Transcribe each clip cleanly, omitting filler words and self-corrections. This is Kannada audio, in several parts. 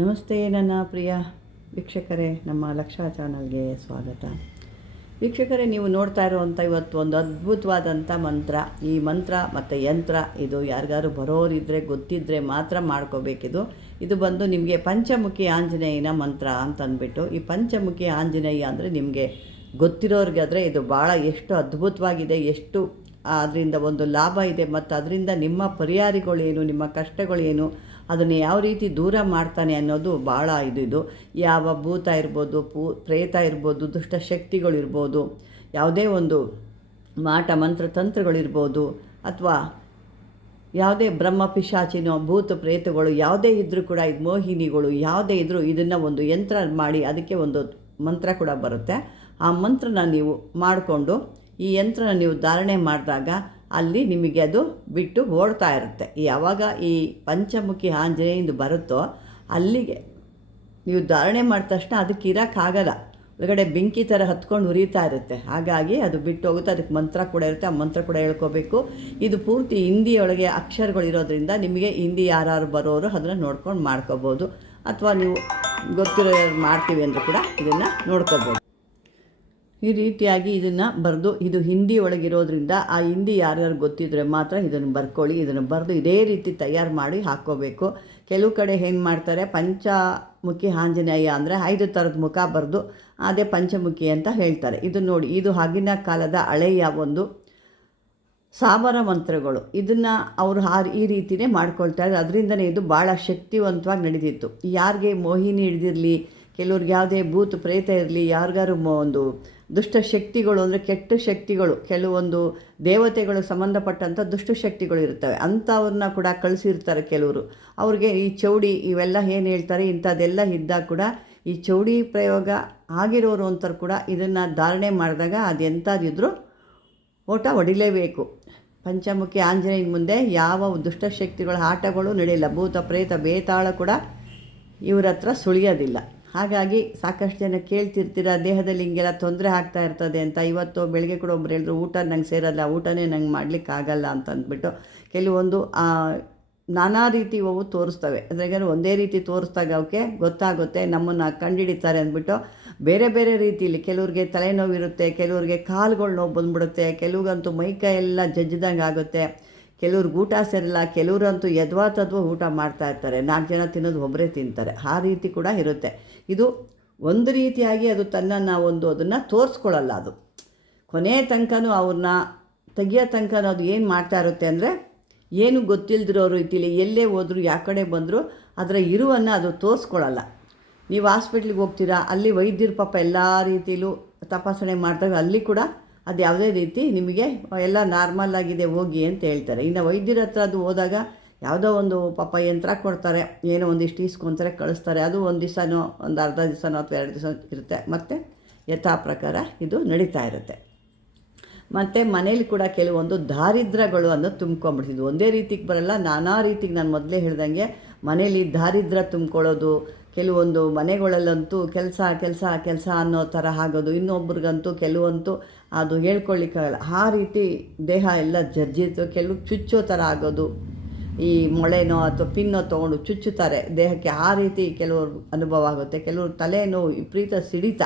ನಮಸ್ತೆ ನನ್ನ ಪ್ರಿಯ ವೀಕ್ಷಕರೇ, ನಮ್ಮ ಲಕ್ಷ ಚಾನಲ್ಗೆ ಸ್ವಾಗತ. ವೀಕ್ಷಕರೇ, ನೀವು ನೋಡ್ತಾ ಇರುವಂಥ ಇವತ್ತು ಒಂದು ಅದ್ಭುತವಾದಂಥ ಮಂತ್ರ. ಈ ಮಂತ್ರ ಮತ್ತು ಯಂತ್ರ ಇದು ಯಾರಿಗಾರು ಬರೋರಿದ್ದರೆ ಗೊತ್ತಿದ್ದರೆ ಮಾತ್ರ ಮಾಡ್ಕೋಬೇಕಿದು. ಇದು ಬಂದು ನಿಮಗೆ ಪಂಚಮುಖಿ ಆಂಜನೇಯನ ಮಂತ್ರ ಅಂತ ಅಂದ್ಬಿಟ್ಟು, ಈ ಪಂಚಮುಖಿ ಆಂಜನೇಯ ಅಂದರೆ ನಿಮಗೆ ಗೊತ್ತಿರೋರಿಗೆ ಆದರೆ ಇದು ಭಾಳ ಎಷ್ಟು ಅದ್ಭುತವಾಗಿದೆ, ಎಷ್ಟು ಅದರಿಂದ ಒಂದು ಲಾಭ ಇದೆ, ಮತ್ತು ಅದರಿಂದ ನಿಮ್ಮ ಪರಿಹಾರಗಳೇನು, ನಿಮ್ಮ ಕಷ್ಟಗಳೇನು, ಅದನ್ನು ಯಾವ ರೀತಿ ದೂರ ಮಾಡ್ತಾನೆ ಅನ್ನೋದು ಭಾಳ ಇದು. ಯಾವ ಭೂತ ಇರ್ಬೋದು, ಪ್ರೇತ ಇರ್ಬೋದು, ದುಷ್ಟಶಕ್ತಿಗಳಿರ್ಬೋದು, ಯಾವುದೇ ಒಂದು ಮಾಟ ಮಂತ್ರ ತಂತ್ರಗಳಿರ್ಬೋದು, ಅಥವಾ ಯಾವುದೇ ಬ್ರಹ್ಮ ಪಿಶಾಚಿನೋ ಭೂತ ಪ್ರೇತಗಳು ಯಾವುದೇ ಇದ್ದರೂ ಕೂಡ, ಇದು ಮೋಹಿನಿಗಳು ಯಾವುದೇ ಇದ್ದರೂ ಇದನ್ನು ಒಂದು ಯಂತ್ರ ಮಾಡಿ ಅದಕ್ಕೆ ಒಂದು ಮಂತ್ರ ಕೂಡ ಬರುತ್ತೆ. ಆ ಮಂತ್ರನ ನೀವು ಮಾಡಿಕೊಂಡು ಈ ಯಂತ್ರನ ನೀವು ಧಾರಣೆ ಮಾಡಿದಾಗ ಅಲ್ಲಿ ನಿಮಗೆ ಅದು ಬಿಟ್ಟು ಓಡ್ತಾ ಇರುತ್ತೆ. ಯಾವಾಗ ಈ ಪಂಚಮುಖಿ ಆಂಜನೇಯಂದು ಬರುತ್ತೋ ಅಲ್ಲಿಗೆ ನೀವು ಧಾರಣೆ ಮಾಡಿದ ತಕ್ಷಣ ಅದಕ್ಕೆ ಇರೋಕ್ಕಾಗಲ್ಲ, ಒಳಗಡೆ ಬೆಂಕಿ ಥರ ಹತ್ಕೊಂಡು ಉರಿತಾ ಇರುತ್ತೆ. ಹಾಗಾಗಿ ಅದು ಬಿಟ್ಟು ಹೋಗುತ್ತೆ. ಅದಕ್ಕೆ ಮಂತ್ರ ಕೂಡ ಇರುತ್ತೆ, ಆ ಮಂತ್ರ ಕೂಡ ಹೇಳ್ಕೋಬೇಕು. ಇದು ಪೂರ್ತಿ ಹಿಂದಿಯೊಳಗೆ ಅಕ್ಷರಗಳಿರೋದ್ರಿಂದ ನಿಮಗೆ ಹಿಂದಿ ಯಾರು ಬರೋರು ಅದನ್ನು ನೋಡ್ಕೊಂಡು ಮಾಡ್ಕೋಬೋದು, ಅಥವಾ ನೀವು ಗೊತ್ತಿರೋ ಮಾಡ್ತೀವಿ ಅಂದರೂ ಕೂಡ ಇದನ್ನು ನೋಡ್ಕೋಬೋದು. ಈ ರೀತಿಯಾಗಿ ಇದನ್ನು ಬರೆದು, ಇದು ಹಿಂದಿ ಒಳಗಿರೋದ್ರಿಂದ ಆ ಹಿಂದಿ ಯಾರ್ಯಾರು ಗೊತ್ತಿದ್ರೆ ಮಾತ್ರ ಇದನ್ನು ಬರ್ಕೊಳ್ಳಿ. ಇದನ್ನು ಬರೆದು ಇದೇ ರೀತಿ ತಯಾರು ಮಾಡಿ ಹಾಕ್ಕೋಬೇಕು. ಕೆಲವು ಕಡೆ ಏನು ಮಾಡ್ತಾರೆ, ಪಂಚಮುಖಿ ಆಂಜನೇಯ ಅಂದರೆ 5 ಥರದ ಮುಖ ಬರೆದು ಅದೇ ಪಂಚಮುಖಿ ಅಂತ ಹೇಳ್ತಾರೆ. ಇದು ನೋಡಿ, ಇದು ಆಗಿನ ಕಾಲದ ಹಳೆಯ ಒಂದು ಸಾಮರ ಮಂತ್ರಗಳು. ಇದನ್ನು ಅವರು ಈ ರೀತಿಯೇ ಮಾಡ್ಕೊಳ್ತಾರೆ. ಅದರಿಂದನೇ ಇದು ಭಾಳ ಶಕ್ತಿವಂತವಾಗಿ ನಡೆದಿತ್ತು. ಯಾರಿಗೆ ಮೋಹಿನಿ ಹಿಡಿದಿರಲಿ, ಕೆಲವ್ರಿಗೆ ಯಾವುದೇ ಭೂತ ಪ್ರೇತ ಇರಲಿ, ಯಾರಿಗಾರು ಒಂದು ದುಷ್ಟಶಕ್ತಿಗಳು ಅಂದರೆ ಕೆಟ್ಟ ಶಕ್ತಿಗಳು, ಕೆಲವೊಂದು ದೇವತೆಗಳು ಸಂಬಂಧಪಟ್ಟಂಥ ದುಷ್ಟಶಕ್ತಿಗಳು ಇರ್ತವೆ, ಅಂಥವ್ರನ್ನ ಕೂಡ ಕಳಿಸಿರ್ತಾರೆ ಕೆಲವರು. ಅವ್ರಿಗೆ ಈ ಚೌಡಿ ಇವೆಲ್ಲ ಏನು ಹೇಳ್ತಾರೆ ಇಂಥದ್ದೆಲ್ಲ ಇದ್ದಾಗ ಕೂಡ ಈ ಚೌಡಿ ಪ್ರಯೋಗ ಆಗಿರೋರು ಅಂತಾರೆ ಕೂಡ ಇದನ್ನು ಧಾರಣೆ ಮಾಡಿದಾಗ ಅದು ಎಂಥದಿದ್ರೂ ಓಟ ಹೊಡಿಲೇಬೇಕು. ಪಂಚಮುಖಿ ಆಂಜನೇಯನ ಮುಂದೆ ಯಾವ ದುಷ್ಟಶಕ್ತಿಗಳ ಆಟಗಳು ನಡೆಯಲ್ಲ. ಭೂತ ಪ್ರೇತ ಬೇತಾಳ ಕೂಡ ಇವ್ರ ಹತ್ರ ಸುಳಿಯೋದಿಲ್ಲ. ಹಾಗಾಗಿ ಸಾಕಷ್ಟು ಜನ ಕೇಳ್ತಿರ್ತೀರ, ದೇಹದಲ್ಲಿ ಹಿಂಗೆಲ್ಲ ತೊಂದರೆ ಆಗ್ತಾ ಇರ್ತದೆ ಅಂತ. ಇವತ್ತು ಬೆಳಗ್ಗೆ ಕೂಡ ಒಬ್ರು ಹೇಳಿದ್ರು, ಊಟ ನಂಗೆ ಸೇರಲ್ಲ, ಊಟನೇ ನಂಗೆ ಮಾಡಲಿಕ್ಕಾಗಲ್ಲ ಅಂತ ಅಂದ್ಬಿಟ್ಟು. ಕೆಲವೊಂದು ನಾನಾ ರೀತಿ ಅವು ತೋರಿಸ್ತವೆ. ಅದ್ರಾಗ ಒಂದೇ ರೀತಿ ತೋರಿಸ್ದಾಗ ಅವಕ್ಕೆ ಗೊತ್ತಾಗುತ್ತೆ, ನಮ್ಮನ್ನು ಕಂಡುಹಿಡಿತಾರೆ ಅಂದ್ಬಿಟ್ಟು ಬೇರೆ ಬೇರೆ ರೀತಿಯಲ್ಲಿ. ಕೆಲವ್ರಿಗೆ ತಲೆನೋವು ಇರುತ್ತೆ, ಕೆಲವ್ರಿಗೆ ಕಾಲುಗಳು ನೋವು ಬಂದ್ಬಿಡುತ್ತೆ, ಕೆಲವ್ರಿಗಂತೂ ಮೈಕೈ ಎಲ್ಲ ಜಜ್ಜಿದಂಗೆ ಆಗುತ್ತೆ, ಕೆಲವ್ರಿಗೆ ಊಟ ಸೇರಿಲ್ಲ, ಕೆಲವರಂತೂ ಯದ್ವಾ ಊಟ ಮಾಡ್ತಾಯಿರ್ತಾರೆ, 4 ಜನ ತಿನ್ನೋದು ಒಬ್ಬರೇ ತಿಂತಾರೆ. ಆ ರೀತಿ ಕೂಡ ಇರುತ್ತೆ. ಇದು ಒಂದು ರೀತಿಯಾಗಿ ಅದು ತನ್ನನ್ನು ಅದನ್ನು ತೋರಿಸ್ಕೊಳ್ಳಲ್ಲ. ಅದು ಕೊನೆ ತನಕನೂ ಅವ್ರನ್ನ ತೆಗಿಯೋ ತನಕ ಅದು ಏನು ಮಾಡ್ತಾ ಇರುತ್ತೆ ಅಂದರೆ, ಏನು ಗೊತ್ತಿಲ್ಲದಿರೋ ರೀತಿಲಿ ಎಲ್ಲೇ ಹೋದರೂ ಯಾವ ಕಡೆ ಬಂದರೂ ಅದರ ಇರುವನ್ನು ಅದು ತೋರಿಸ್ಕೊಳ್ಳಲ್ಲ. ನೀವು ಹಾಸ್ಪಿಟ್ಲಿಗೆ ಹೋಗ್ತೀರಾ, ಅಲ್ಲಿ ವೈದ್ಯರು ಪಾಪ ಎಲ್ಲ ರೀತಿಲೂ ತಪಾಸಣೆ ಮಾಡಿದಾಗ ಅಲ್ಲಿ ಕೂಡ ಅದು ಯಾವುದೇ ರೀತಿ ನಿಮಗೆ ಎಲ್ಲ ನಾರ್ಮಲ್ ಆಗಿದೆ ಹೋಗಿ ಅಂತ ಹೇಳ್ತಾರೆ. ಇನ್ನು ವೈದ್ಯರ ಹತ್ರ ಅದು ಹೋದಾಗ ಯಾವುದೋ ಒಂದು ಪಾಪ ಯಂತ್ರ ಕೊಡ್ತಾರೆ, ಏನೋ ಒಂದಿಷ್ಟು ಇಸ್ಕೊತಾರೆ, ಕಳಿಸ್ತಾರೆ. ಅದು ಒಂದು ದಿವಸನೋ ಒಂದು ಅರ್ಧ ದಿವಸನೋ ಅಥವಾ 2 ದಿವಸ ಇರುತ್ತೆ, ಮತ್ತು ಯಥಾ ಪ್ರಕಾರ ಇದು ನಡೀತಾ ಇರುತ್ತೆ. ಮತ್ತು ಮನೇಲಿ ಕೂಡ ಕೆಲವೊಂದು ದಾರಿದ್ರ್ಯಗಳು ಅನ್ನೋದು ತುಂಬ್ಕೊಂಡ್ಬಿಡ್ತಿದ್ವು. ಒಂದೇ ರೀತಿಗೆ ಬರಲ್ಲ, ನಾನಾ ರೀತಿಗೆ ನಾನು ಮೊದಲೇ ಹೇಳ್ದಂಗೆ ಮನೇಲಿ ದಾರಿದ್ರ್ಯ ತುಂಬ್ಕೊಳ್ಳೋದು. ಕೆಲವೊಂದು ಮನೆಗಳಲ್ಲಂತೂ ಕೆಲಸ ಅನ್ನೋ ಥರ ಆಗೋದು. ಇನ್ನೊಬ್ರಿಗಂತೂ ಕೆಲವಂತೂ ಅದು ಹೇಳ್ಕೊಳ್ಳಿಕ್ಕಾಗಲ್ಲ, ಆ ರೀತಿ ದೇಹ ಎಲ್ಲ ಜರ್ಜಿತ್ತು. ಕೆಲವು ಚುಚ್ಚೋ ಥರ ಆಗೋದು, ಈ ಮೊಳೆನೋ ಅಥವಾ ಪಿನ್ನೋ ತೊಗೊಂಡು ಚುಚ್ಚುತ್ತಾರೆ ದೇಹಕ್ಕೆ, ಆ ರೀತಿ ಕೆಲವರು ಅನುಭವ ಆಗುತ್ತೆ. ಕೆಲವರು ತಲೆನೋವು, ವಿಪರೀತ ಸಿಡಿತ,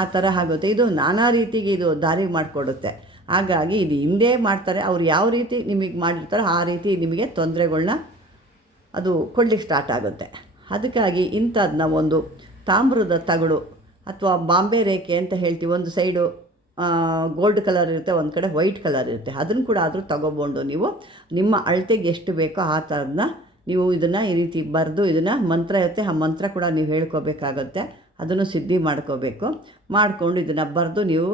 ಆ ಥರ ಆಗುತ್ತೆ. ಇದು ನಾನಾ ರೀತಿಗೆ ಇದು ದಾರಿ ಮಾಡಿಕೊಡುತ್ತೆ. ಹಾಗಾಗಿ ಇದು ಹಿಂದೆ ಮಾಡ್ತಾರೆ, ಅವ್ರು ಯಾವ ರೀತಿ ನಿಮಗೆ ಮಾಡಿರ್ತಾರೋ ಆ ರೀತಿ ನಿಮಗೆ ತೊಂದರೆಗಳ್ನ ಅದು ಕೊಡ್ಲಿಕ್ಕೆ ಸ್ಟಾರ್ಟ್ ಆಗುತ್ತೆ. ಅದಕ್ಕಾಗಿ ಇಂಥದನ್ನ ಒಂದು ತಾಮ್ರದ ತಗಡು ಅಥವಾ ಬಾಂಬೆ ರೇಖೆ ಅಂತ ಹೇಳ್ತೀವಿ, ಒಂದು ಸೈಡು ಗೋಲ್ಡ್ ಕಲರ್ ಇರುತ್ತೆ, ಒಂದು ಕಡೆ ವೈಟ್ ಕಲರ್ ಇರುತ್ತೆ. ಅದನ್ನು ಕೂಡ ಆದರೂ ತಗೊಬಂದು ನೀವು ನಿಮ್ಮ ಅಳತೆಗೆ ಎಷ್ಟು ಬೇಕೋ ಆ ಥರದನ್ನ ನೀವು ಇದನ್ನು ಈ ರೀತಿ ಬರೆದು, ಇದನ್ನು ಮಂತ್ರ ಇರುತ್ತೆ, ಆ ಮಂತ್ರ ಕೂಡ ನೀವು ಹೇಳ್ಕೋಬೇಕಾಗತ್ತೆ. ಅದನ್ನು ಸಿದ್ಧಿ ಮಾಡ್ಕೋಬೇಕು. ಮಾಡಿಕೊಂಡು ಇದನ್ನು ಬರೆದು ನೀವು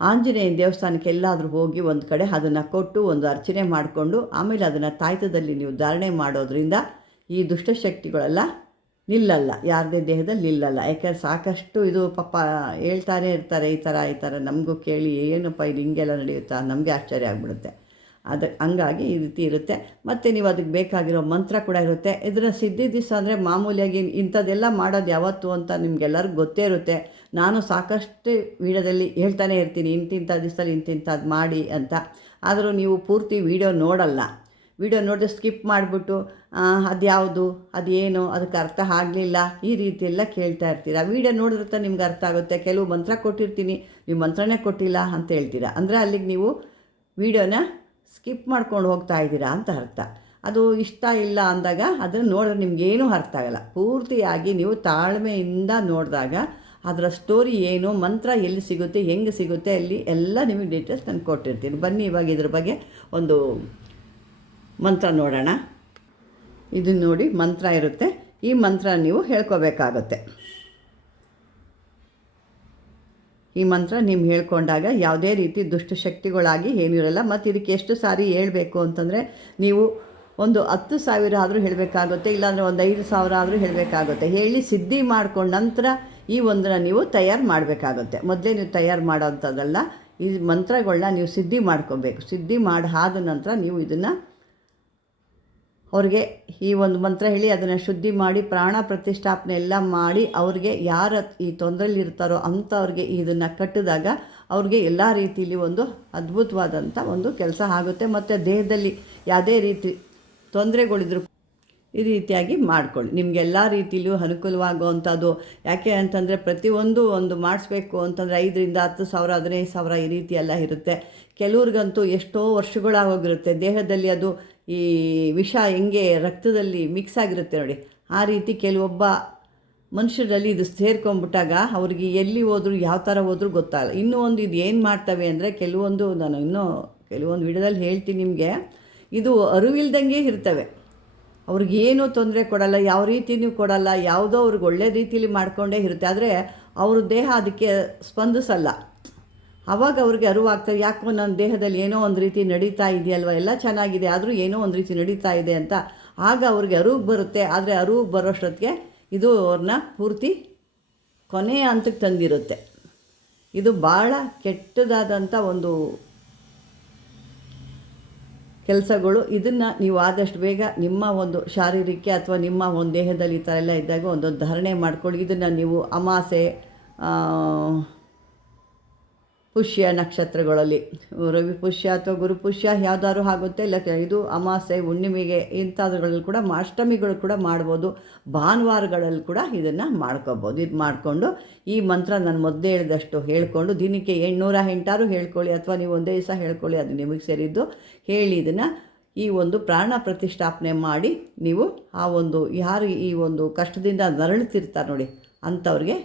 ಆಂಜನೇಯನ ದೇವಸ್ಥಾನಕ್ಕೆ ಎಲ್ಲಾದರೂ ಹೋಗಿ ಒಂದು ಕಡೆ ಅದನ್ನು ಕೊಟ್ಟು ಒಂದು ಅರ್ಚನೆ ಮಾಡಿಕೊಂಡು ಆಮೇಲೆ ಅದನ್ನು ತಾಯ್ತದಲ್ಲಿ ನೀವು ಧಾರಣೆ ಮಾಡೋದ್ರಿಂದ ಈ ದುಷ್ಟಶಕ್ತಿಗಳೆಲ್ಲ ನಿಲ್ಲಲ್ಲ, ಯಾರದೇ ದೇಹದಲ್ಲಿ ನಿಲ್ಲಲ್ಲ. ಯಾಕೆಂದರೆ ಸಾಕಷ್ಟು ಇದು ಪಾಪ ಹೇಳ್ತಾನೆ ಇರ್ತಾರೆ, ಈ ಥರ ನಮಗೂ ಕೇಳಿ ಏನಪ್ಪ ಇದು ಹಿಂಗೆಲ್ಲ ನಡೆಯುತ್ತಾ, ನಮಗೆ ಆಶ್ಚರ್ಯ ಆಗಿಬಿಡುತ್ತೆ. ಹಂಗಾಗಿ ಈ ರೀತಿ ಇರುತ್ತೆ. ಮತ್ತು ನೀವು ಅದಕ್ಕೆ ಬೇಕಾಗಿರೋ ಮಂತ್ರ ಕೂಡ ಇರುತ್ತೆ. ಇದನ್ನು ಸಿದ್ಧಿ ದಿವಸ ಅಂದರೆ ಮಾಮೂಲಿಯಾಗಿ ಇಂಥದ್ದೆಲ್ಲ ಮಾಡೋದು ಯಾವತ್ತು ಅಂತ ನಿಮಗೆಲ್ಲರಿಗೂ ಗೊತ್ತೇ ಇರುತ್ತೆ. ನಾನು ಸಾಕಷ್ಟು ವೀಡಿಯೋದಲ್ಲಿ ಹೇಳ್ತಾನೆ ಇರ್ತೀನಿ, ಇಂತಿಂಥ ದಿವಸದಲ್ಲಿ ಇಂತಿಂಥದ್ದು ಮಾಡಿ ಅಂತ. ಆದರೂ ನೀವು ಪೂರ್ತಿ ವೀಡಿಯೋ ನೋಡಲ್ಲ. ವಿಡಿಯೋ ನೋಡಿದ್ರೆ ಸ್ಕಿಪ್ ಮಾಡಿಬಿಟ್ಟು ಅದ್ಯಾವುದು ಅದೇನು ಅದಕ್ಕೆ ಅರ್ಥ ಆಗಲಿಲ್ಲ ಈ ರೀತಿ ಎಲ್ಲ ಕೇಳ್ತಾ ಇರ್ತೀರ. ವಿಡಿಯೋ ನೋಡಿದ್ರೆ ನಿಮ್ಗೆ ಅರ್ಥ ಆಗುತ್ತೆ. ಕೆಲವು ಮಂತ್ರ ಕೊಟ್ಟಿರ್ತೀನಿ, ನೀವು ಮಂತ್ರನೇ ಕೊಟ್ಟಿಲ್ಲ ಅಂತ ಹೇಳ್ತೀರಾ, ಅಂದರೆ ಅಲ್ಲಿಗೆ ನೀವು ವಿಡಿಯೋನ ಸ್ಕಿಪ್ ಮಾಡ್ಕೊಂಡು ಹೋಗ್ತಾ ಇದ್ದೀರಾ ಅಂತ ಅರ್ಥ. ಅದು ಇಷ್ಟ ಇಲ್ಲ ಅಂದಾಗ ಅದನ್ನು ನೋಡಿದ್ರೆ ನಿಮಗೇನೂ ಅರ್ಥ ಆಗಲ್ಲ. ಪೂರ್ತಿಯಾಗಿ ನೀವು ತಾಳ್ಮೆಯಿಂದ ನೋಡಿದಾಗ ಅದರ ಸ್ಟೋರಿ ಏನು, ಮಂತ್ರ ಎಲ್ಲಿ ಸಿಗುತ್ತೆ, ಹೆಂಗೆ ಸಿಗುತ್ತೆ, ಅಲ್ಲಿ ಎಲ್ಲ ನಿಮಗೆ ಡೀಟೇಲ್ಸ್ ನಾನು ಕೊಟ್ಟಿರ್ತೀನಿ. ಬನ್ನಿ ಇವಾಗ ಇದ್ರ ಬಗ್ಗೆ ಒಂದು ಮಂತ್ರ ನೋಡೋಣ. ಇದನ್ನು ನೋಡಿ, ಮಂತ್ರ ಇರುತ್ತೆ. ಈ ಮಂತ್ರ ನೀವು ಹೇಳ್ಕೋಬೇಕಾಗುತ್ತೆ. ಈ ಮಂತ್ರ ನೀವು ಹೇಳ್ಕೊಂಡಾಗ ಯಾವುದೇ ರೀತಿ ದುಷ್ಟಶಕ್ತಿಗಳಾಗಿ ಏನಿರಲ್ಲ. ಮತ್ತು ಇದಕ್ಕೆ ಎಷ್ಟು ಸಾರಿ ಹೇಳಬೇಕು ಅಂತಂದರೆ, ನೀವು ಒಂದು 10,000 ಆದರೂ ಹೇಳಬೇಕಾಗುತ್ತೆ, ಇಲ್ಲಾಂದರೆ ಒಂದು 5,000 ಆದರೂ ಹೇಳಬೇಕಾಗುತ್ತೆ. ಹೇಳಿ ಸಿದ್ಧಿ ಮಾಡ್ಕೊಂಡ ನಂತರ ಈ ಒಂದನ್ನು ನೀವು ತಯಾರು ಮಾಡಬೇಕಾಗುತ್ತೆ. ಮೊದಲೇ ನೀವು ತಯಾರು ಮಾಡೋವಂಥದ್ದಲ್ಲ, ಈ ಮಂತ್ರಗಳನ್ನ ನೀವು ಸಿದ್ಧಿ ಮಾಡ್ಕೊಬೇಕು. ಸಿದ್ಧಿ ಆದ ನಂತರ ನೀವು ಇದನ್ನು ಅವ್ರಿಗೆ ಈ ಒಂದು ಮಂತ್ರ ಹೇಳಿ ಅದನ್ನು ಶುದ್ಧಿ ಮಾಡಿ ಪ್ರಾಣ ಪ್ರತಿಷ್ಠಾಪನೆ ಎಲ್ಲ ಮಾಡಿ ಅವ್ರಿಗೆ ಯಾರು ಈ ತೊಂದರೆಯಲ್ಲಿ ಇರ್ತಾರೋ ಅಂಥವ್ರಿಗೆ ಇದನ್ನು ಕಟ್ಟಿದಾಗ ಅವ್ರಿಗೆ ಎಲ್ಲ ರೀತಿಯಲ್ಲಿ ಒಂದು ಅದ್ಭುತವಾದಂಥ ಒಂದು ಕೆಲಸ ಆಗುತ್ತೆ. ಮತ್ತು ದೇಹದಲ್ಲಿ ಯಾವುದೇ ರೀತಿ ತೊಂದರೆಗಳಿದ್ರು ಈ ರೀತಿಯಾಗಿ ಮಾಡ್ಕೊಳ್ಳಿ. ನಿಮಗೆಲ್ಲ ರೀತಿಯಲ್ಲೂ ಅನುಕೂಲವಾಗುವಂಥದ್ದು. ಯಾಕೆ ಅಂತಂದರೆ ಪ್ರತಿಯೊಂದು ಒಂದು ಮಾಡಿಸ್ಬೇಕು ಅಂತಂದರೆ 5,000 10,000 15,000 ಈ ರೀತಿ ಎಲ್ಲ ಇರುತ್ತೆ. ಕೆಲವ್ರಿಗಂತೂ ಎಷ್ಟೋ ವರ್ಷಗಳಾಗೋಗಿರುತ್ತೆ. ದೇಹದಲ್ಲಿ ಅದು ಈ ವಿಷ ಹೆಂಗೆ ರಕ್ತದಲ್ಲಿ ಮಿಕ್ಸ್ ಆಗಿರುತ್ತೆ ನೋಡಿ, ಆ ರೀತಿ ಕೆಲವೊಬ್ಬ ಮನುಷ್ಯರಲ್ಲಿ ಇದು ಸೇರ್ಕೊಂಡ್ಬಿಟ್ಟಾಗ ಅವ್ರಿಗೆ ಎಲ್ಲಿ ಹೋದ್ರು ಯಾವ ಥರ ಹೋದ್ರೂ ಗೊತ್ತಾಗಲ್ಲ. ಇನ್ನೂ ಒಂದು ಇದು ಏನು ಮಾಡ್ತವೆ ಅಂದರೆ, ನಾನು ಕೆಲವೊಂದು ವಿಡಿಯೋದಲ್ಲಿ ಹೇಳ್ತೀನಿ ನಿಮಗೆ, ಇದು ಅರಿವಿಲ್ದಂಗೆ ಇರ್ತವೆ. ಅವ್ರಿಗೇನೂ ತೊಂದರೆ ಕೊಡಲ್ಲ, ಯಾವ ರೀತಿಯೂ ಕೊಡಲ್ಲ, ಯಾವುದೋ ಅವ್ರಿಗೆ ಒಳ್ಳೆ ರೀತಿಯಲ್ಲಿ ಮಾಡಿಕೊಂಡೇ ಇರುತ್ತೆ. ಆದರೆ ಅವ್ರ ದೇಹ ಅದಕ್ಕೆ ಸ್ಪಂದಿಸಲ್ಲ. ಆವಾಗ ಅವ್ರಿಗೆ ಅರಿವಾಗ್ತದೆ, ಯಾಕೋ ನನ್ನ ದೇಹದಲ್ಲಿ ಏನೋ ಒಂದು ರೀತಿ ನಡೀತಾ ಇದೆಯಲ್ವ, ಎಲ್ಲ ಚೆನ್ನಾಗಿದೆ ಆದರೂ ಏನೋ ಒಂದು ರೀತಿ ನಡೀತಾ ಇದೆ ಅಂತ. ಆಗ ಅವ್ರಿಗೆ ಅರಿವು ಬರುತ್ತೆ. ಆದರೆ ಅರಿವು ಬರೋಷ್ಟೊತ್ತಿಗೆ ಇದು ಅವ್ರನ್ನ ಪೂರ್ತಿ ಕೊನೆಯ ಹಂತಕ್ಕೆ ತಂದಿರುತ್ತೆ. ಇದು ಭಾಳ ಕೆಟ್ಟದಾದಂಥ ಒಂದು ಕೆಲಸಗಳು. ಇದನ್ನು ನೀವು ಆದಷ್ಟು ಬೇಗ ನಿಮ್ಮ ಒಂದು ಶಾರೀರಿಕ ಅಥವಾ ನಿಮ್ಮ ಒಂದು ದೇಹದಲ್ಲಿ ಈ ಥರ ಎಲ್ಲ ಇದ್ದಾಗ ಒಂದು ಧಾರಣೆ ಮಾಡ್ಕೊಳ್ಳಿ. ಇದನ್ನು ನೀವು ಅಮಾಸೆ, ಪುಷ್ಯ ನಕ್ಷತ್ರಗಳಲ್ಲಿ, ರವಿ ಪುಷ್ಯ ಅಥವಾ ಗುರು ಪುಷ್ಯ ಯಾವುದಾದ್ರು ಆಗುತ್ತೆ. ಇಲ್ಲ ಇದು ಅಮಾಸೆ, ಹುಣ್ಣಿಮೆಗೆ ಇಂಥದ್ರಲ್ಲಿ ಕೂಡ, ಅಷ್ಟಮಿಗಳು ಕೂಡ ಮಾಡ್ಬೋದು. ಭಾನುವಾರಗಳಲ್ಲಿ ಕೂಡ ಇದನ್ನು ಮಾಡ್ಕೋಬೋದು. ಇದು ಮಾಡಿಕೊಂಡು ಈ ಮಂತ್ರ ನಾನು ಮೊದಲೇ ಹೇಳಿದಷ್ಟು ಹೇಳ್ಕೊಂಡು ದಿನಕ್ಕೆ 808 ಹೇಳ್ಕೊಳ್ಳಿ, ಅಥವಾ ನೀವು ಒಂದೇ ದಿವಸ ಹೇಳ್ಕೊಳ್ಳಿ, ಅದು ನಿಮಗೆ ಸೇರಿದ್ದು. ಹೇಳಿ ಇದನ್ನು ಈ ಒಂದು ಪ್ರಾಣ ಪ್ರತಿಷ್ಠಾಪನೆ ಮಾಡಿ ನೀವು ಆ ಒಂದು ಯಾರು ಈ ಒಂದು ಕಷ್ಟದಿಂದ ನರಳುತ್ತಿರ್ತಾರೆ ನೋಡಿ ಅಂಥವ್ರಿಗೆ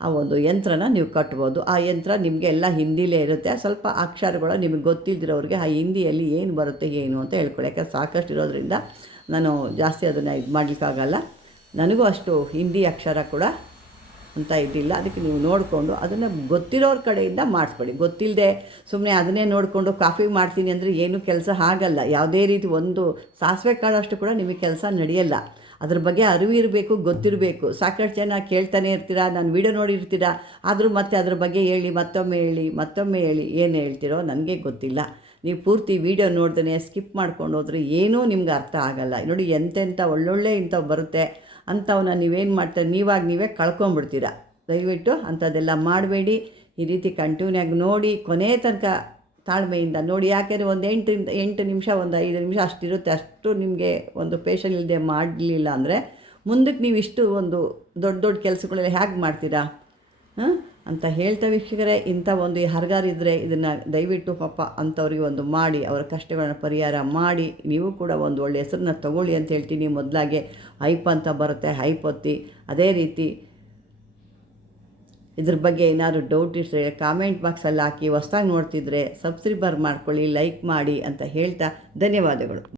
ಆ ಒಂದು ಯಂತ್ರನ ನೀವು ಕಟ್ಬೋದು. ಆ ಯಂತ್ರ ನಿಮಗೆ ಎಲ್ಲ ಹಿಂದಿಲೇ ಇರುತ್ತೆ. ಸ್ವಲ್ಪ ಅಕ್ಷರಗಳು ನಿಮಗೆ ಗೊತ್ತಿಲ್ಲದಿರೋರಿಗೆ ಆ ಹಿಂದಿಯಲ್ಲಿ ಏನು ಬರುತ್ತೆ ಏನು ಅಂತ ಹೇಳ್ಕೊಳ್ಳಿ. ಯಾಕಂದ್ರೆ ಸಾಕಷ್ಟು ಇರೋದ್ರಿಂದ ನಾನು ಜಾಸ್ತಿ ಅದನ್ನು ಇದು ಮಾಡಲಿಕ್ಕಾಗಲ್ಲ. ನನಗೂ ಅಷ್ಟು ಹಿಂದಿ ಅಕ್ಷರ ಕೂಡ ಅಂತ ಇದ್ದಿಲ್ಲ. ಅದಕ್ಕೆ ನೀವು ನೋಡಿಕೊಂಡು ಅದನ್ನು ಗೊತ್ತಿರೋರ ಕಡೆಯಿಂದ ಮಾಡಿಸ್ಕೊಳ್ಳಿ. ಗೊತ್ತಿಲ್ಲದೆ ಸುಮ್ಮನೆ ಅದನ್ನೇ ನೋಡಿಕೊಂಡು ಕಾಫಿ ಮಾಡ್ತೀನಿ ಅಂದರೆ ಏನೂ ಕೆಲಸ ಆಗಲ್ಲ. ಯಾವುದೇ ರೀತಿ ಒಂದು ಸಾಸಿವೆ ಕಾಳಷ್ಟು ಕೂಡ ನಿಮಗೆ ಕೆಲಸ ನಡೆಯಲ್ಲ. ಅದ್ರ ಬಗ್ಗೆ ಅರಿವು ಇರಬೇಕು, ಗೊತ್ತಿರಬೇಕು. ಸಾಕಷ್ಟು ಜನ ಕೇಳ್ತಾನೆ ಇರ್ತೀರಾ, ನಾನು ವೀಡಿಯೋ ನೋಡಿರ್ತೀರಾ, ಆದರೂ ಮತ್ತೆ ಅದ್ರ ಬಗ್ಗೆ ಹೇಳಿ, ಮತ್ತೊಮ್ಮೆ ಹೇಳಿ ಏನು ಹೇಳ್ತೀರೋ ನನಗೆ ಗೊತ್ತಿಲ್ಲ. ನೀವು ಪೂರ್ತಿ ವೀಡಿಯೋ ನೋಡ್ದೇ ಸ್ಕಿಪ್ ಮಾಡ್ಕೊಂಡು ಹೋದ್ರೆ ಏನೂ ನಿಮ್ಗೆ ಅರ್ಥ ಆಗಲ್ಲ. ನೋಡಿ, ಎಂತೆಂಥ ಒಳ್ಳೊಳ್ಳೆ ಇಂಥವು ಬರುತ್ತೆ, ಅಂಥವನ್ನ ನೀವೇನು ಮಾಡ್ತಾರೆ, ನೀವೇ ಕಳ್ಕೊಂಬಿಡ್ತೀರ. ದಯವಿಟ್ಟು ಅಂಥದ್ದೆಲ್ಲ ಮಾಡಬೇಡಿ. ಈ ರೀತಿ ಕಂಟಿನ್ಯೂಯಾಗಿ ನೋಡಿ, ಕೊನೆ ತನಕ ತಾಳ್ಮೆಯಿಂದ ನೋಡಿ. ಯಾಕೆಂದರೆ ಒಂದು 8 ನಿಮಿಷ, ಒಂದು 5 ನಿಮಿಷ ಅಷ್ಟಿರುತ್ತೆ. ಅಷ್ಟು ನಿಮಗೆ ಒಂದು ಪೇಷನ್ ಇಲ್ಲದೆ ಮಾಡಲಿಲ್ಲ ಅಂದರೆ ಮುಂದಕ್ಕೆ ನೀವು ಇಷ್ಟು ಒಂದು ದೊಡ್ಡ ಕೆಲಸಗಳೆಲ್ಲ ಹೇಗೆ ಮಾಡ್ತೀರಾ ಅಂತ ಹೇಳ್ತಾ ವೀಕ್ಷಕರೇ, ಇಂಥ ಒಂದು ಯಾರಿಗಾರಿದ್ದರೆ ಇದನ್ನು ದಯವಿಟ್ಟು ಪಾಪ ಅಂಥವ್ರಿಗೆ ಒಂದು ಮಾಡಿ, ಅವರ ಕಷ್ಟಗಳನ್ನ ಪರಿಹಾರ ಮಾಡಿ, ನೀವು ಕೂಡ ಒಂದು ಒಳ್ಳೆಯ ಹೆಸರನ್ನ ತೊಗೊಳ್ಳಿ ಅಂತ ಹೇಳ್ತೀನಿ. ಮೊದಲಾಗೆ ಹೈಪ್ ಅಂತ ಬರುತ್ತೆ, ಹೈಪ್ ಒತ್ತಿ. ಅದೇ ರೀತಿ ಇದ್ರ ಬಗ್ಗೆ ಏನಾದರೂ ಡೌಟ್ ಇದ್ದರೆ ಕಾಮೆಂಟ್ ಬಾಕ್ಸಲ್ಲಿ ಹಾಕಿ. ಹೊಸ್ದಾಗಿ ನೋಡ್ತಿದ್ರೆ ಸಬ್ಸ್ಕ್ರೈಬರ್ ಮಾಡ್ಕೊಳ್ಳಿ, ಲೈಕ್ ಮಾಡಿ ಅಂತ ಹೇಳ್ತಾ ಧನ್ಯವಾದಗಳು.